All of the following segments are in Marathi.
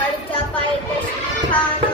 बडच्या पायथ्याशी खान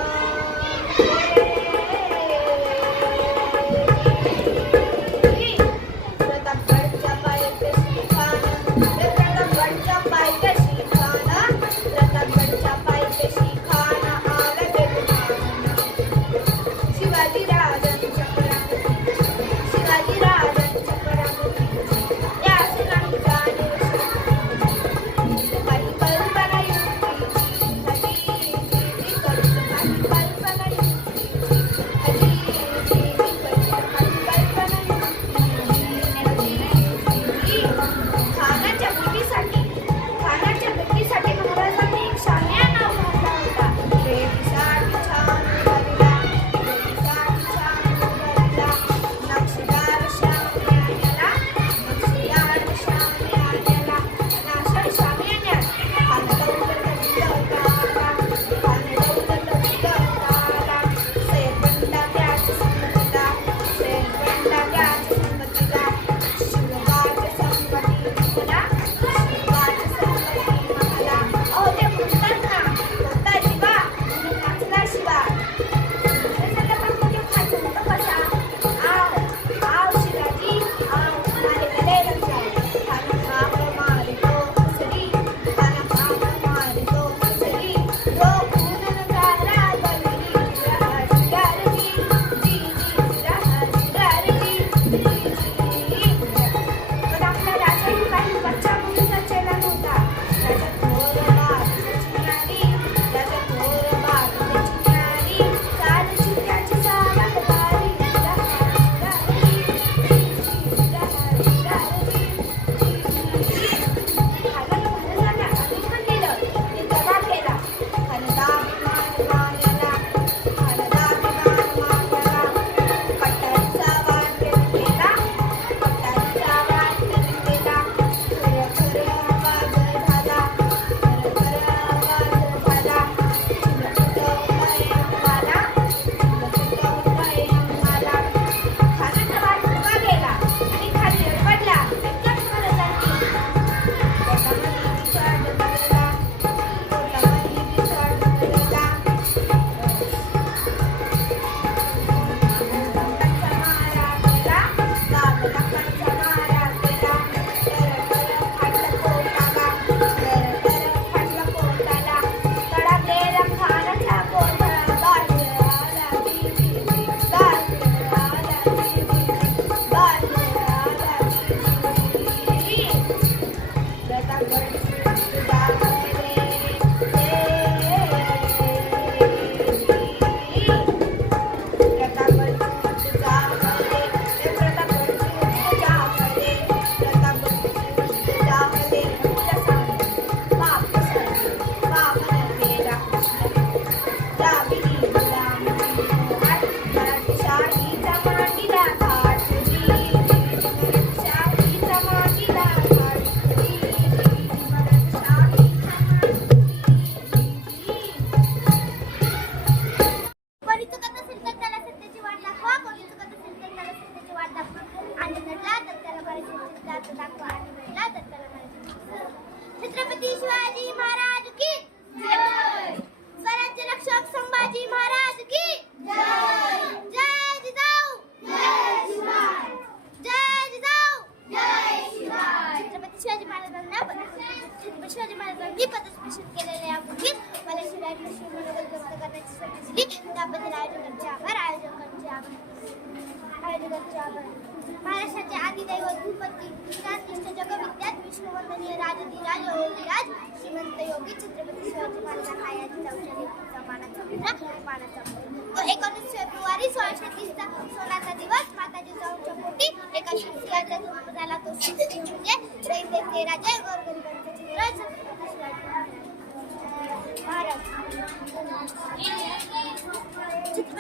सोळाचा दिवस माताजी जाऊच्या पोटी एका शिवशियाचा जन्म झाला तो शिवजी म्हणजे दैवेचे राजे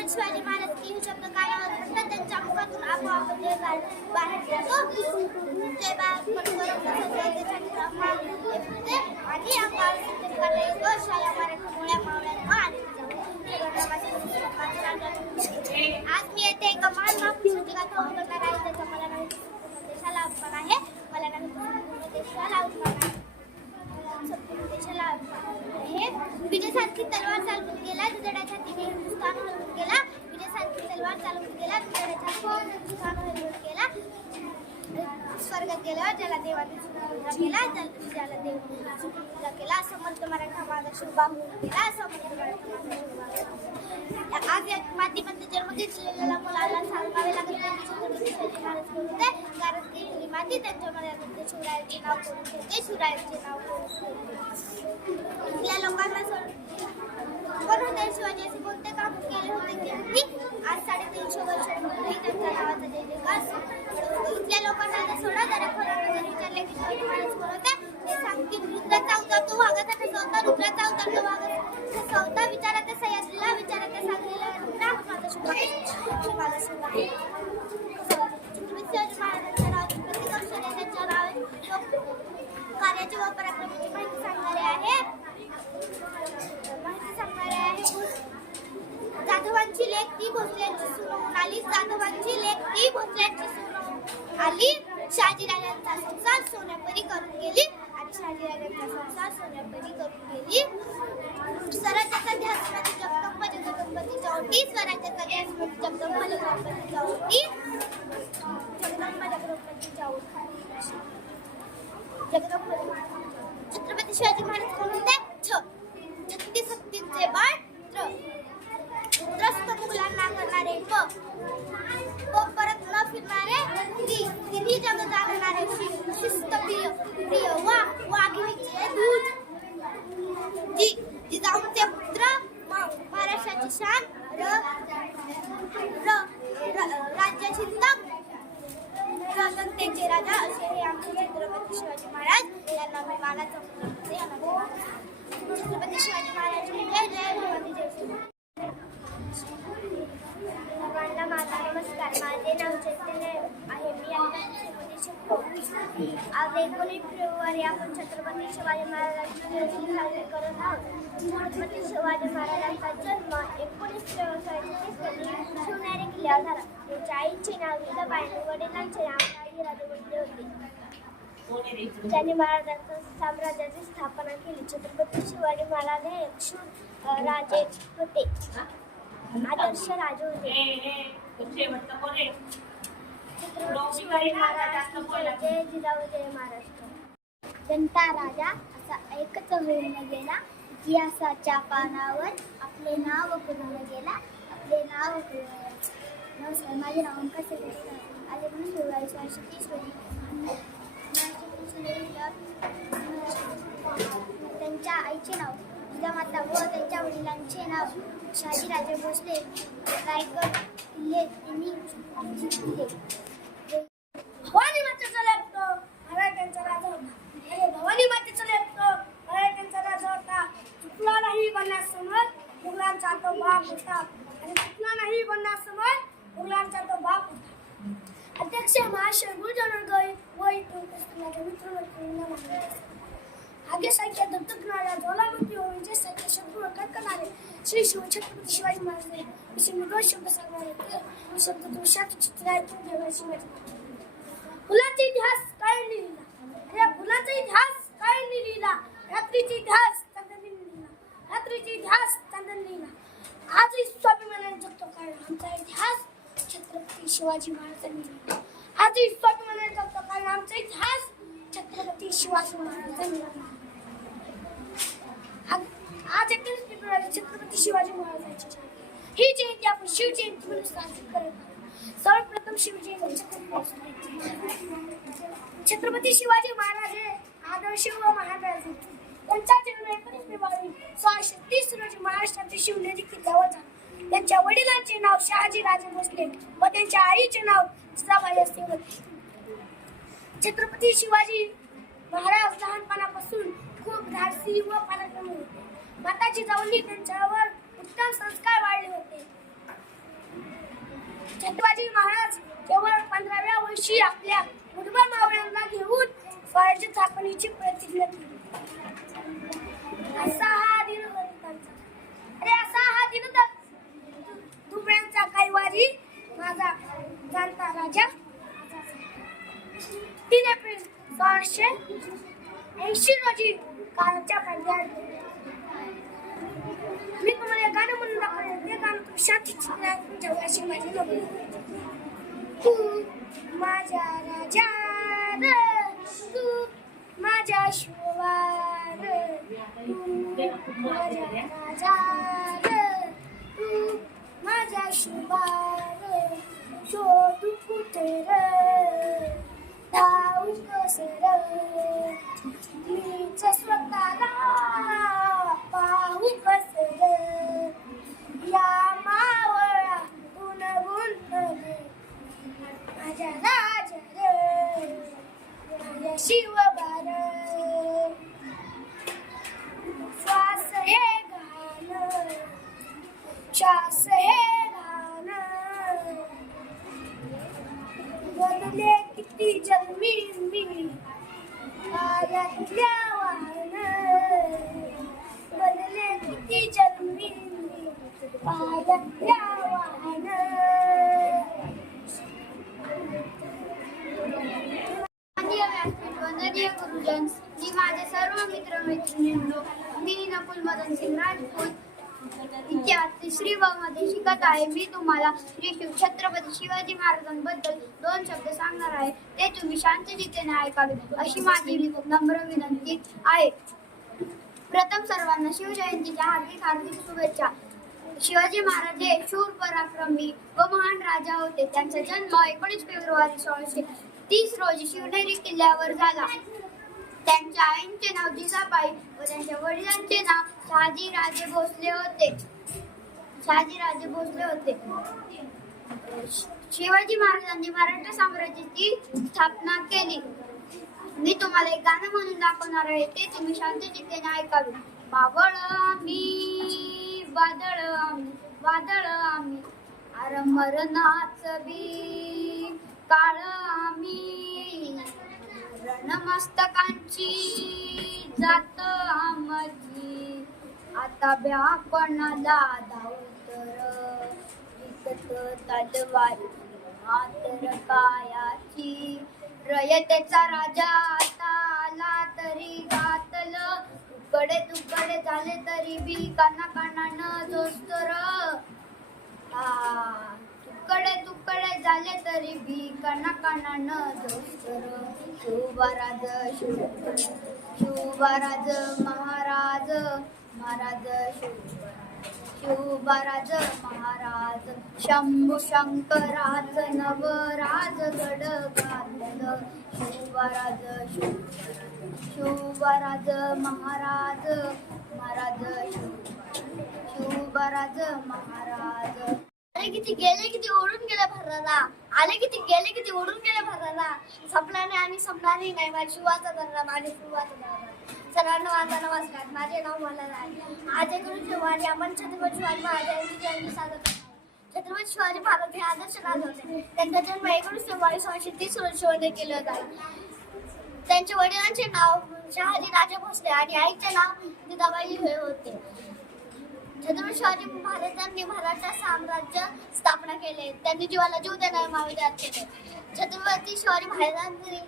शिवाजी महाराज की शब्द कानावर पडतात त्यांच्या मुखातून आपोआप जय बाहेर आणि मराठी मुळ्या मावळ्या आज मी येते एका महान महापुरुषाची कथा करणार त्याचा मला नवीन देशाला अपमान आहे. मला नवीन देशाला अपमान आहे. देशाला तलवार चालवून गेला. दुजड्याच्या तिने हिंदुस्थान हलवून गेला. विजयसारखी तलवार चालवून गेला. दुजड्याच्या हिंदुस्थान हलवून गेला? स्वर्गात गेल्यावर ज्याला देवाने सुद्धा केला ज्याला ज्याला देवाने सुद्धा केला समर्थ मराठा माझा शुभा केला गेला समर्थ मराठा आज या मातीमध्ये जन्म घेतलेल्या मुलाला सांगावे लागत नाही की कारण ती माती त्यांच्या मनात शिवरायांचे नाव करून ठेवते शिवरायांचे नाव करून इथल्या लोकांना सोड शिवाजी असे कोणते काम केले होते की त्यांनी आज साडेतीनशे वर्षांपूर्वी त्यांच्या नावाचा जय विकास इथल्या लोकांना आता सोडा जरा खरं जर विचारले की शिवाजी महाराज कोण होते? ते सांगतील रुद्राचा अवतार तो वाघाचा कसा होता रुद्राचा अवतार तो वाघाचा कसा होता विचारा त्या सह्याद्रीला विचारा त्या सांगलीला रुद्रा माझा शुभ आहे. माझा शुभ आहे. शिवाजी महाराजांच्या नावाचे प्रत्येक अक्षर त्यांच्या नावे कार्याची व पराक्रमाची माहिती सांगणारे आहे. माहिती सांगणारे आहे जाधवांची लेख ती भोसल्यांची सुनवून आली जाधवांची लेख ती भोसल्यांची सुनवून आली शहाजीराजांचा संसार सोन्यापरी करून गेली. आणि शहाजीराजांचा संसार सोन्यापरी करून गेली. स्वराज्याचा ध्यासमध्ये म्हणजे जगदंब जगदंबती चौटी स्वराज्याचा ध्यासमध्ये म्हणजे जगदंब जगदंबती चौटी जगदंब जगदंबती चौटी जगदंब छत्रपती शिवाजी महाराज कोण होते? छ। छत्तीस हत्तींचे बाळ त्र त्रस्त मुलांना करणारे प. परत न फिरणारे ती. तिन्ही जग जागणारे शिस्त प्रिय प्रिय वा वाघिणीचे दूध जी जिजाऊंचे पुत्र महाराष्ट्राची शान र र र- राज्याची तक र राजा असे हे आमचे छत्रपती शिवाजी महाराज. यांना मी मानाचा छत्रपती शिवाजी महाराज. जय जय. भगवती जय शिवराय माझा नमस्कार. माझे नाव चैतन्य आहे. मी आता शिकतो आज एकोणीस फेब्रुवारी आपण छत्रपती शिवाजी महाराजांची जयंती साजरी करत आहोत. छत्रपती शिवाजी महाराजांचा जन्म एकोणीस फेब्रुवारी शिवनेरी किल्ल्यावर झाला. त्यांच्या आईचे नाव विधाबाई आणि वडिलांचे नाव राजे वडील होते. त्यांनी महाराजांच्या साम्राज्याची स्थापना केली. छत्रपती शिवाजी महाराज हे शूर राजे होते. आदर्श राजे होते. जय जिजाऊ जय महाराष्ट्र. जनता राजा असा एकच होऊन गेला. इतिहासाच्या पानावर आपले नाव करून गेला. आपले नाव करून नमस्कार माझे नाव अंका सेक्रेटरी आले म्हणून फेब्रुवारी सोळाशे तीस रोजी त्यांच्या आईचे नाव जिजामाता व हो, त्यांच्या वडिलांचे नाव शहाजीराजे भोसले. रायगड किल्ले त्यांनी जिंकले भवानी मातेचा लेख मराठ्यांचा राजा होता. अरे भवानी मातेचा लेख मराठ्यांचा राजा होता. चुकला नाही बनण्यासमोर मुघलांचा तो बाप होता. आणि चुकला नाही बनण्यासमोर मुघलांचा तो बाप होता. अध्यक्ष महाशय गुरुजनगई व इथून पुस्तकाच्या मित्र आगे साहित्य दत्तकणाऱ्या ज्वालामुखी व विजय साहित्य शत्रू करणारे श्री शिव छत्रपती शिवाजी महाराज श्री निर्दोष शब्द सांगणारे शब्द दोषात चित्र ऐकून देवाची माहिती फुलाचा इतिहास काय लिहिला या फुलाचा इतिहास काय लिहिला रात्रीचा इतिहास चांदणी लिहिला रात्रीचा इतिहास चांदणी लिहिला आजही स्वाभिमानाने जगतो कारण आमचा इतिहास छत्रपती शिवाजी महाराजांनी लिहिला आजही स्वाभिमानाने जगतो कारण आमचा इतिहास छत्रपती शिवाजी महाराजांनी लिहिला आज- आज एकवीस फेब्रुवारी छत्रपती शिवाजी महाराजांची जयंती ही जयंती आपण शिवजयंती म्हणून साजरी करत आहोत सर्वप्रथम शिवजयंती छत्रपती शिवाजी महाराज हे आदर्श व महाराज त्यांचा जन्म एकोणीस फेब्रुवारी सोळाशे तीस रोजी महाराष्ट्रातील शिवनेरी किल्ल्यावर झाला त्यांच्या वडिलांचे नाव शहाजी राजे भोसले व त्यांच्या आईचे नाव जिजाबाई असे होते छत्रपती शिवाजी महाराज लहानपणापासून खूप धाडसी व पराक्रमी होते माता जिजाऊंनी त्यांच्यावर उत्तम संस्कार वाढले होते. छत्रपती महाराज केवळ पंधराव्या वर्षी आपल्या मुठभर मावळ्यांना घेऊन स्वराज्य स्थापनेची प्रतिज्ञा केली. असा हा दिन अरे असा हा दिनदलित दुबळ्यांचा कैवारी माझा जाणता राजा. तीन एप्रिल सोळाशे ऐंशी रोजी कालच्या पडद्यात मी तुम्हाला एक गाणं म्हणून दाखवलं ते गाणं तुम्ही शांतीची तुमच्या अशी माझी नोकरी तू माझ्या राजा र, तू माझ्या शिवार तू माझ्या राजा र, तू माझ्या शिवार शोधू कुठे कसर मीच स्वतःला पाहू कसर या मावळा गुण गुंतले माझ्या राजा रे माझ्या शिवबार श्वास हे गाणं श्वास हे गाणं बदले किती जन्मी मी पायातल्या वाहन बदले किती जन्मी मी पायातल्या वाहन वंदनीय व्यासपीठ वंदनीय गुरुजन मी माझे सर्व मित्र मैत्रिणींनो मी नकुल मदन सिंग राजपूत इतिहास तिसरी ब मध्ये शिकत आहे मी तुम्हाला श्री शिव छत्रपती शिवाजी महाराजांबद्दल दोन शब्द सांगणार आहे. ते तुम्ही शांततेने ऐकावे. अशी माझी नम्र विनंती आहे. प्रथम सर्वांना शिवजयंतीच्या हार्दिक हार्दिक शुभेच्छा. शिवाजी महाराज हे शूर पराक्रमी व महान राजा होते. त्यांचा जन्म एकोणीस फेब्रुवारी सोळाशे तीस रोजी शिवनेरी किल्ल्यावर झाला. त्यांच्या आईंचे नाव जिजाबाई व त्यांच्या वडिलांचे नाव शहाजी राजे भोसले होते. शहाजी राजे भोसले होते. शिवाजी महाराजांनी मराठा साम्राज्याची स्थापना केली. मी तुम्हाला एक गाणं म्हणून दाखवणार आहे ते तुम्ही शांतचित्तेने ऐकावे. बाबळ आम्ही वादळ आम्ही वादळ आम्ही अर मरणाच बी काळ आम्ही. रणमस्तकांची जात आमची. आता ब्यापणाला तर विकत तलवार मात्र कायाची रयतेचा राजा आता आला तरी घातल तुकडे तुकडे झाले तरी बी काना कानानं जोस्तर. तुकडे तुकडे झाले तरी बी काना कानानं जोस्तर. शिवराज शिव शिवराज महाराज महाराज शिव शिवराज महाराज शंभू शंकराज नवराज गड घातलं शिवराज शिव शिवराज महाराज महाराज शिव शिवराज महाराज. आले किती गेले किती ओढून गेले भराला आले किती गेले किती ओढून गेले भराला नाही आणि संपला नाही माझी शिवाचा धरला माझ्या शिवाचा धरला सर्वांना माझा नमस्कार. माझे नाव मला आहे. आज गुरु शिवाजी आपण छत्रपती शिवाजी महाराजांची जयंती साजरा करतो छत्रपती शिवाजी महाराज हे आदर्श राज होते. त्यांचा जन्म एकोणीसशे बावीस सोळाशे तीस वर्षामध्ये केला झाला त्यांच्या वडिलांचे नाव शहाजी राजे भोसले आणि आईचे नाव जिजाबाई हे होते. छत्रपती शिवाजी महाराजांनी महाराष्ट्र साम्राज्य स्थापना केले. त्यांनी जीवाला जीव देणारे महाविद्यालय केले. छत्रपती शिवाजी महाराजांनी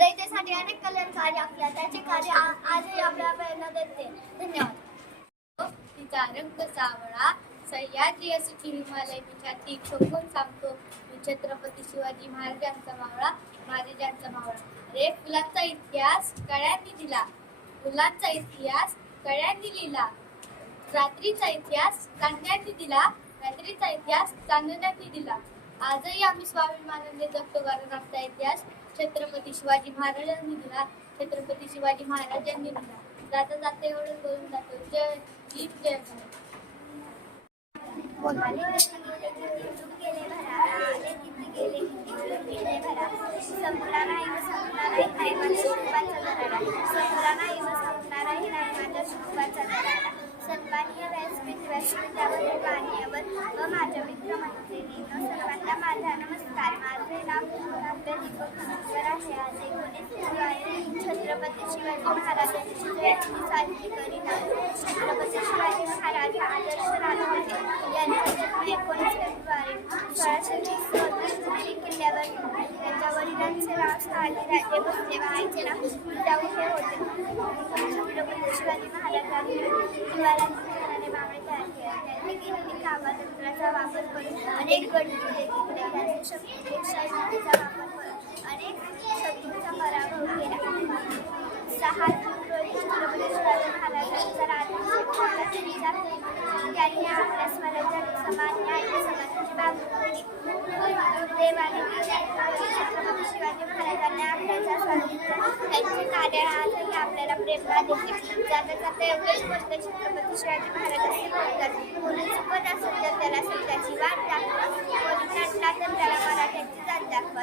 रयतेसाठी अनेक कल्याण कार्य आपल्या त्याचे कार्य आजही आपल्याला प्रेरणा देते धन्यवाद. तिचा रंग सावळा सह्याद्री असे हिमालय तिच्या ती ठोकून सांगतो. मी छत्रपती शिवाजी महाराजांचा मावळा महाराजांचा मावळा. रे फुलांचा इतिहास कळ्यांनी दिला. फुलांचा इतिहास कळ्यांनी लिहिला. रात्रीचा इतिहास चांदण्यांनी दिला. रात्रीचा इतिहास चांदण्यांनी दिला. आजही आम्ही स्वाभिमानाने जगतो कारण आमचा इतिहास छत्रपती शिवाजी महाराजांनी दिला छत्रपती शिवाजी महाराजांनी दिला जाता जाता एवढं करून जातो जय हिंद जय संपला नाही संपला नाही माझ्या शिल्पाचा धराडा संपला नाही संपला नाही माझ्या स्वरूपाचा धराडा सन्माननीय व्यासपीठ व्यासपीठावरील मान्यवर व माझ्या मित्रमैत्रिणींनो सर्वांना माझा नमस्कार. माझे नाव काव्य दीपक आहे. आज एकोणीस फेब्रुवारी छत्रपती शिवाजी महाराजांची जयंती साजरी करीत छत्रपती शिवाजी महाराज आदर्श राजा यांचा जन्म एकोणीस फेब्रुवारी सोळाशे वीस रोजी शिवनेरी किल्ल्यावर झाला. त्यांच्या वडिलांचे नाव शहाजी राजे भोसले आईचे नाव जिजाऊ हे होते शिवाजी महाराजांनी जीवाला मावळे तयार त्यांनी केलेली वापर करून अनेक गडकिल्ले शक्तीपेक्षा वापर करून अनेक शत्रूंचा पराभव केला सहा जून रोजी त्यांनी आपल्या स्वराज्याने समान न्याय समाजाची बाब केली छत्रपती शिवाजी महाराजांनी आपल्याचा स्वातंत्र्य त्यांचे कार्य आजही आपल्याला प्रेरणा देते जाता जाता एवढेच छत्रपती शिवाजी महाराजांनी बोलतात कोणी चुकत असेल तर त्याला सत्याची वाट दाखवा कोणी नटला तर त्याला जात दाखवा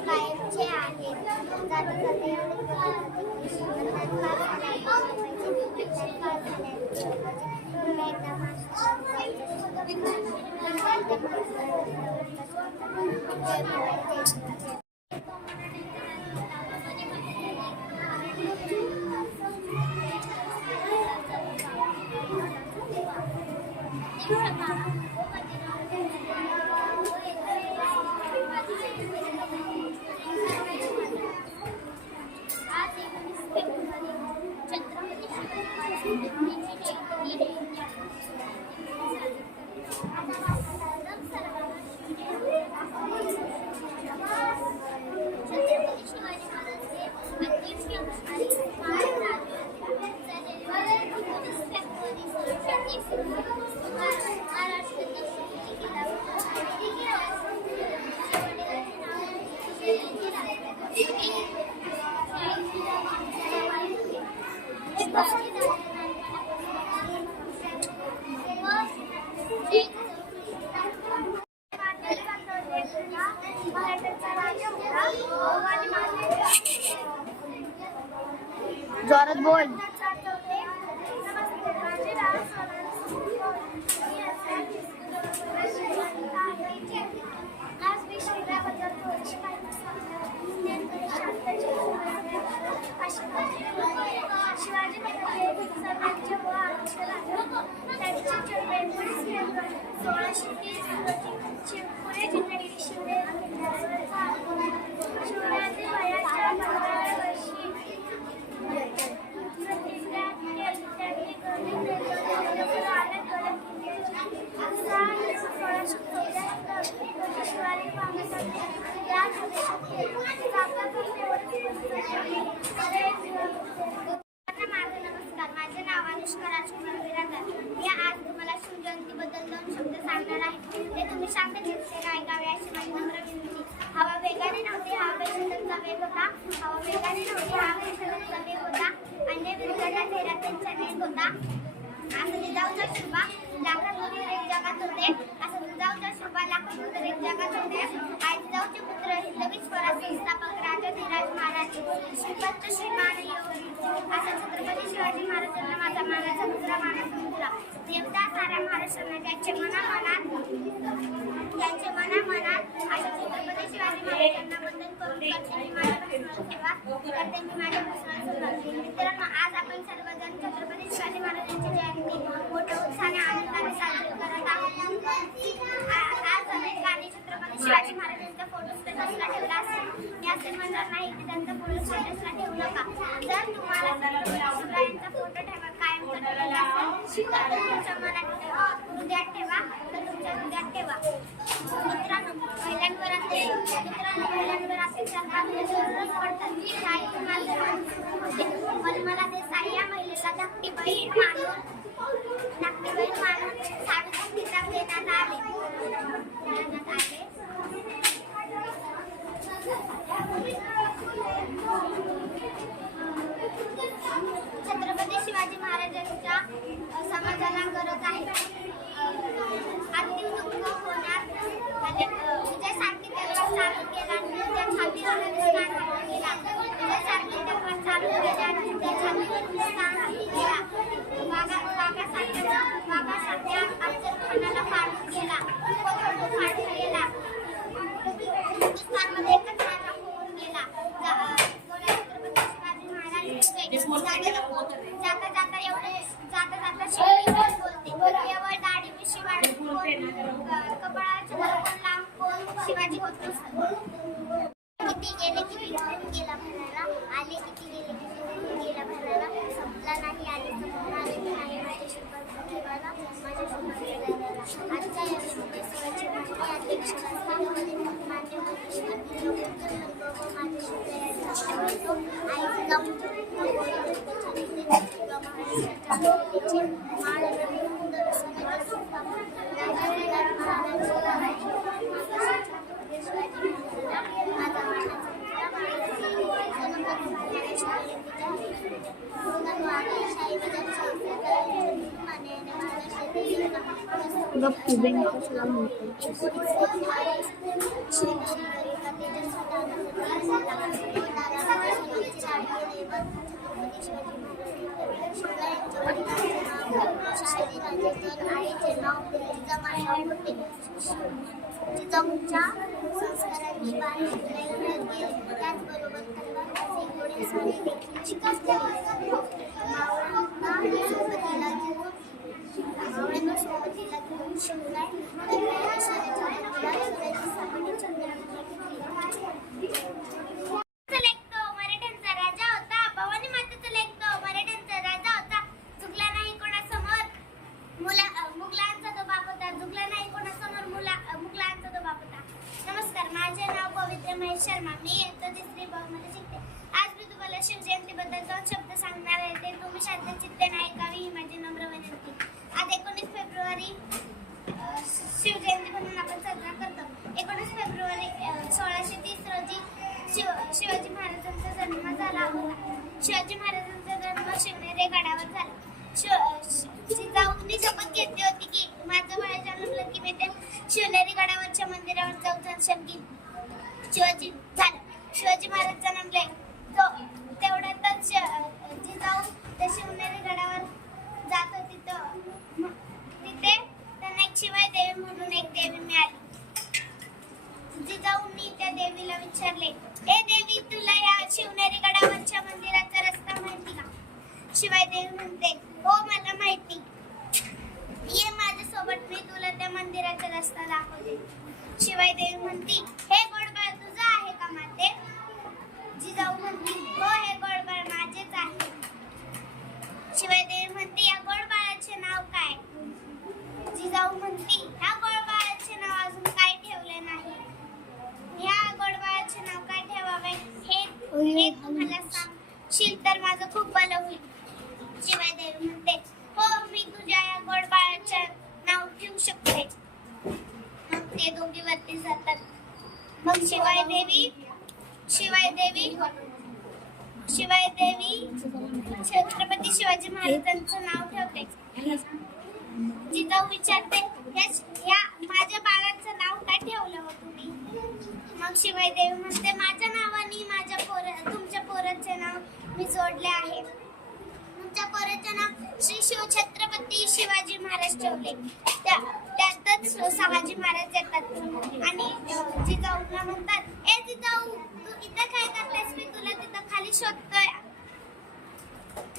कायमचे आहेत जाती जाती आज एकोणीस फेब्रुवारी छत्रपती शिवाजी महाराजांची जयंती छत्रपती शिवाजी महाराजांचे अंतिम संस्कार एकोणीस फेब्रुवारी सोळाशे तीस महाराष्ट्र दक्षिण जोरात बोल. रावचे पुत्र हिंदवी स्वराज संस्थापक राजा धीराज महाराज. श्रीपंत श्री असा छत्रपती शिवाजी महाराजांना माझा मानाचा दुसरा मानाचा मुद्रा देवता साऱ्या महाराष्ट्रांना त्यांचे मनामनात त्यांचे मनामनात अशा छत्रपती शिवाजी महाराजांना वंदन करून त्यांनी माझ्या ठेवा तर माझ्या मित्रांनो आज आपण सर्वजण छत्रपती शिवाजी महाराजांची जयंती मोठ्या उत्साहाने आनंदाने साजरा ठेवायचा असेल तुमच्या मनात ठेवा हृदयात ठेवा तर तुमच्या हृदयात ठेवा मित्रांनो महिलांवर मित्रांनो महिलांवर असे पडतात तुम्हाला पण मला ते साई या महिलेला धाकटी बहीण मानून धाकटी बहीण मानून किताब देण्यात आले देण्यात आले शिवाजी महाराजांच्या समाजाला गरज आहे. अंतिम दुःख होणार. म्हणजे अ, विजयासारखी तलवार चालू केला आणि त्या छातीवर निशाण केला Gracias. गप्पू बेंकसला म्हणतो जिजाऊच्या संस्कारांनी बाहेर गेले त्याचबरोबर तलवारीचे घोडेस्वारी देखील शिकवते मावळ्यांना सोबतीला म्हणून एक देवी मिळाली. जिजाऊंनी त्या देवीला विचारले ए देवी तुला या शिवनेरी गडावरच्या मंदिराचा रस्ता माहिती का? शिवाय देवी म्हणते हो मला माहिती. ये माझ्यासोबत मी तुला त्या मंदिराचा रस्ता दाखवते. शिवाय देवी म्हणती हे गोडबाळ तुझं आहे का माते? जिजाऊ म्हणती हो हे गोडबाळ माझेच आहे. शिवाय देवी म्हणते या गोडबाळाचे नाव काय? जिजाऊ म्हणते मला सांगशील तर माझं खूप बलं होईल. शिवाय देवी म्हणते हो मी तुझ्या या गोडबाळाचे नाव ठेवू शकते. मग ते दोघी वरती जातात. मग शिवाय देवी शिवाय देवी शिवाय देवी छत्रपती शिवाजी महाराजांचं नाव ठेवते. जिजाऊ विचारते "या या माझ्या बाळाचं नाव काय ठेवलं हो तुम्ही? मग शिवाय देवी म्हणते माझ्या नावाने माझ्या पोर तुमच्या पोराचे नाव मी जोडले आहे. तुमच्या पोराचे नाव श्री शिव छत्रपती शिवाजी महाराज ठेवले त्या त्यातच शिवाजी महाराज येतात. आणि जिजाऊला म्हणतात ए जिजाऊ तू इथे काय करतेस? मी तुला तिथं खाली शोधतोय.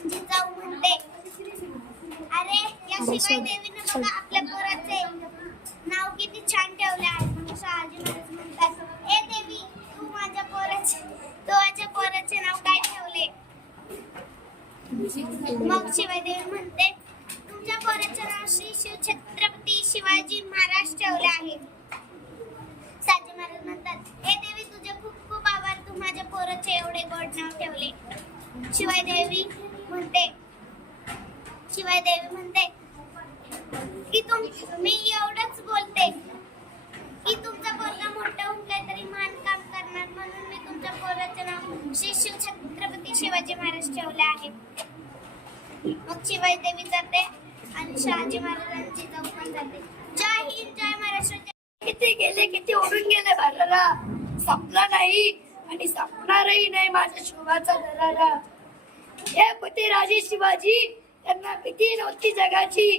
जिजाऊ म्हणते अरे या शिवाय देवीने बघा आपल्या पोराचे नाव किती छान ठेवले आहे. ए देवी तू माझ्या पोराचे तू माझ्या पोराचे नाव काय ठेवले? मग शिवाजीदेवी म्हणते तुमच्या पोराचे नाव श्री शिव छत्रपती शिवाजी महाराज ठेवले आहे. साजी महाराज म्हणतात हे देवी तुझे खूप खूप आभार तू माझ्या पोराचे एवढे गोड नाव ठेवले. शिवाय देवी म्हणते शिवाय देवी म्हणते की तुम मी एवढंच बोलते की तुमचा पोरगा मोठा होऊन काहीतरी महान काम करणार. म्हणून मी तुमच्या पोराचे नाव श्री शिव छत्रपती शिवाजी महाराज ठेवले आहे. मग शिवाजी देवी जाते आणि शहाजी महाराजांची जाऊ पण जाते. जय हिंद जय महाराष्ट्र किती गेले किती ओढून गेले भारताला संपला नाही आणि संपणारही नाही माझ्या शोभाचा दरारा. हे पती राजे शिवाजी त्यांना भीती नव्हती जगाची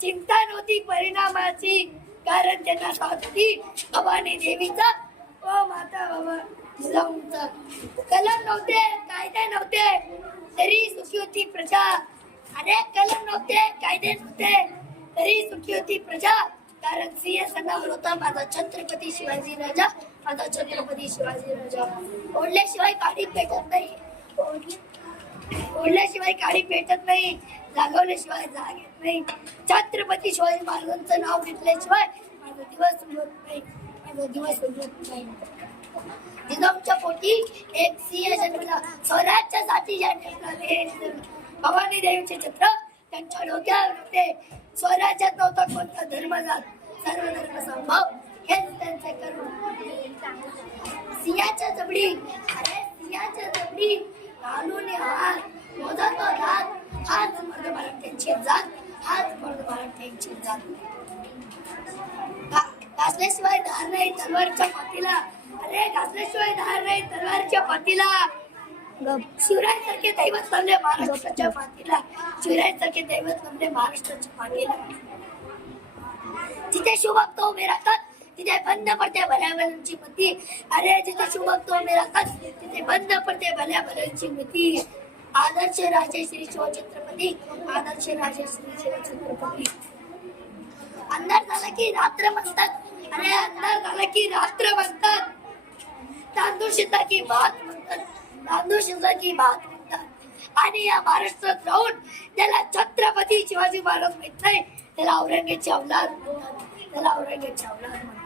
चिंता नव्हती परिणामाची. कारण त्यांना सावती भवानी देवीचा व माता बाबा जिजाऊंचा कलम नव्हते कायदे नव्हते. तरी सुखी होती प्रजा. अरे कलम नव्हते कायदे नव्हते. तरी सुखी होती प्रजा. कारण सिंह सणावर होता माझा छत्रपती शिवाजी राजा. माझा छत्रपती शिवाजी राजा. ओढल्याशिवाय काळी भेटत नाही. ओढ- ओढल्याशिवाय काळी पेटत नाही जागवल्याशिवाय जाग येत नाही. छत्रपती शिवाजी महाराजांचं नाव घेतल्याशिवाय माझा दिवस उगवत नाही. माझा दिवस उगवत नाही. जिजाऊच्या पोटी एक सिंह जन्मला. स्वराज्यासाठी जन्मला भवानी देवीचे चित्र त्यांच्या डोक्यावर होते. स्वराज्यात नव्हता कोणता धर्म जात सर्व धर्म संभव हेच त्यांचे करून सिंहाच्या जबडी अरे सिंहाच्या जबडी घालून हात मोजत मर्द मराठ्यांची जात हाच मर्द मराठ्यांची जात. घासल्याशिवाय धार नाही तलवारच्या पातीला. अरे घासल्याशिवाय धार नाही तलवारच्या पातीला. शिवराय सारखे दैवत नमले महाराष्ट्राच्या मातीला शिवराय सारखे दैवत नमले महाराष्ट्राच्या मातीला जिथे शुभक्त उभे राहतात तिथे बंद पडते भल्या भल्यांची मती. अरे जिथे शुभक्त उभे राहतात तिथे बंद पडते भल्या भल्यांची मती. आदर्श राजे श्री शिवछत्रपती आदर्श राजे श्री शिवछत्रपती. अंधार झाला की रात्र म्हणतात. अरे अंधार झाला की रात्र म्हणतात. तांदूळ शिजला की भात म्हणतात. तांदूळ शिजला की भात म्हणतात. आणि या महाराष्ट्रात राहून त्याला छत्रपती शिवाजी महाराज माहीत नाही त्याला औरंगजेबची अवलाद म्हणतात. त्याला औरंगजेबची अवलाद म्हणतात.